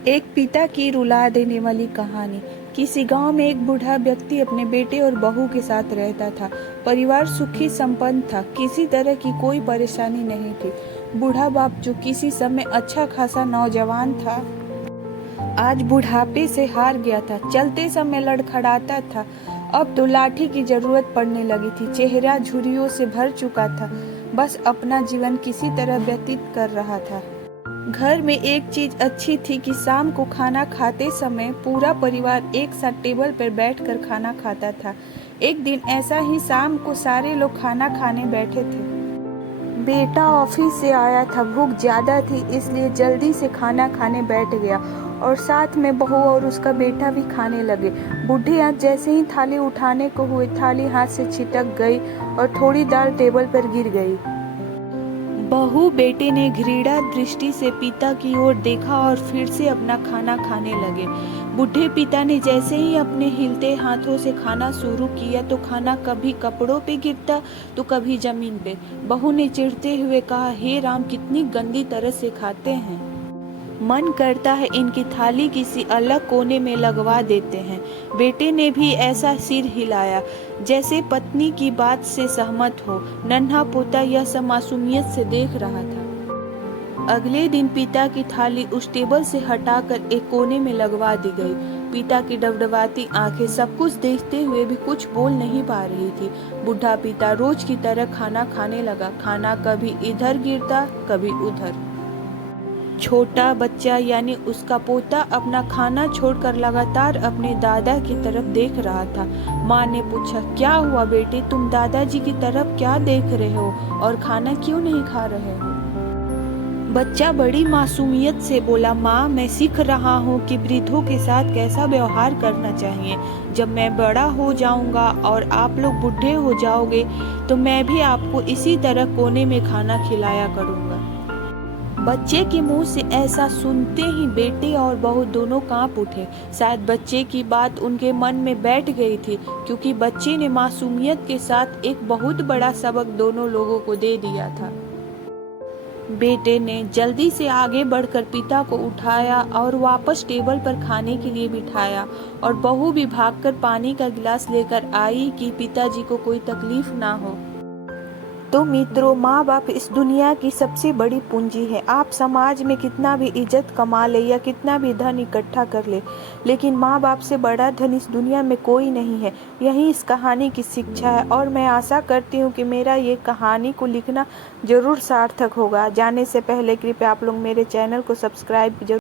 एक पिता की रुला देने वाली कहानी। किसी गांव में एक बूढ़ा व्यक्ति अपने बेटे और बहू के साथ रहता था। परिवार सुखी संपन्न था, किसी तरह की कोई परेशानी नहीं थी। बूढ़ा बाप, जो किसी समय अच्छा खासा नौजवान था, आज बुढ़ापे से हार गया था। चलते समय लड़खड़ाता था, अब तो लाठी की जरूरत पड़ने लगी थी। चेहरा झुर्रियों से भर चुका था, बस अपना जीवन किसी तरह व्यतीत कर रहा था। घर में एक चीज अच्छी थी कि शाम को खाना खाते समय पूरा परिवार एक साथ टेबल पर बैठकर खाना खाता था। एक दिन ऐसा ही शाम को सारे लोग खाना खाने बैठे थे। बेटा ऑफिस से आया था, भूख ज्यादा थी, इसलिए जल्दी से खाना खाने बैठ गया और साथ में बहू और उसका बेटा भी खाने लगे। बूढ़े आज जैसे ही थाली उठाने को हुए, थाली हाथ से छिटक गई और थोड़ी दाल टेबल पर गिर गई। बहू बेटे ने घृणा दृष्टि से पिता की ओर देखा और फिर से अपना खाना खाने लगे। बूढ़े पिता ने जैसे ही अपने हिलते हाथों से खाना शुरू किया तो खाना कभी कपड़ों पे गिरता तो कभी जमीन पे। बहू ने चिढ़ते हुए कहा, हे राम, कितनी गंदी तरह से खाते हैं। मन करता है इनकी थाली किसी अलग कोने में लगवा देते हैं। बेटे ने भी ऐसा सिर हिलाया जैसे पत्नी की बात से सहमत हो। नन्हा पोता यह सब मासूमियत से देख रहा था। अगले दिन पिता की थाली उस टेबल से हटाकर एक कोने में लगवा दी गई। पिता की डबडबाती आंखें सब कुछ देखते हुए भी कुछ बोल नहीं पा रही थी। बूढ़ा पिता रोज की तरह खाना खाने लगा। खाना कभी इधर गिरता, कभी उधर। छोटा बच्चा यानी उसका पोता अपना खाना छोड़कर लगातार अपने दादा की तरफ देख रहा था। माँ ने पूछा, क्या हुआ बेटे, तुम दादाजी की तरफ क्या देख रहे हो और खाना क्यों नहीं खा रहे हो? बच्चा बड़ी मासूमियत से बोला, माँ, मैं सीख रहा हूँ कि वृद्धों के साथ कैसा व्यवहार करना चाहिए। जब मैं बड़ा हो जाऊंगा और आप लोग बूढ़े हो जाओगे तो मैं भी आपको इसी तरह कोने में खाना खिलाया करूंगा। बच्चे के मुंह से ऐसा सुनते ही बेटे और बहू दोनों कांप उठे। शायद बच्चे की बात उनके मन में बैठ गई थी, क्योंकि बच्चे ने मासूमियत के साथ एक बहुत बड़ा सबक दोनों लोगों को दे दिया था। बेटे ने जल्दी से आगे बढ़कर पिता को उठाया और वापस टेबल पर खाने के लिए बिठाया, और बहू भी भागकर पानी का गिलास लेकर आई कि पिताजी को कोई तकलीफ ना हो। तो मित्रों, माँ बाप इस दुनिया की सबसे बड़ी पूंजी है। आप समाज में कितना भी इज्जत कमा ले या कितना भी धन इकट्ठा कर ले, लेकिन माँ बाप से बड़ा धन इस दुनिया में कोई नहीं है। यही इस कहानी की शिक्षा है, और मैं आशा करती हूँ कि मेरा ये कहानी को लिखना जरूर सार्थक होगा। जाने से पहले कृपया आप लोग मेरे चैनल को सब्सक्राइब जरूर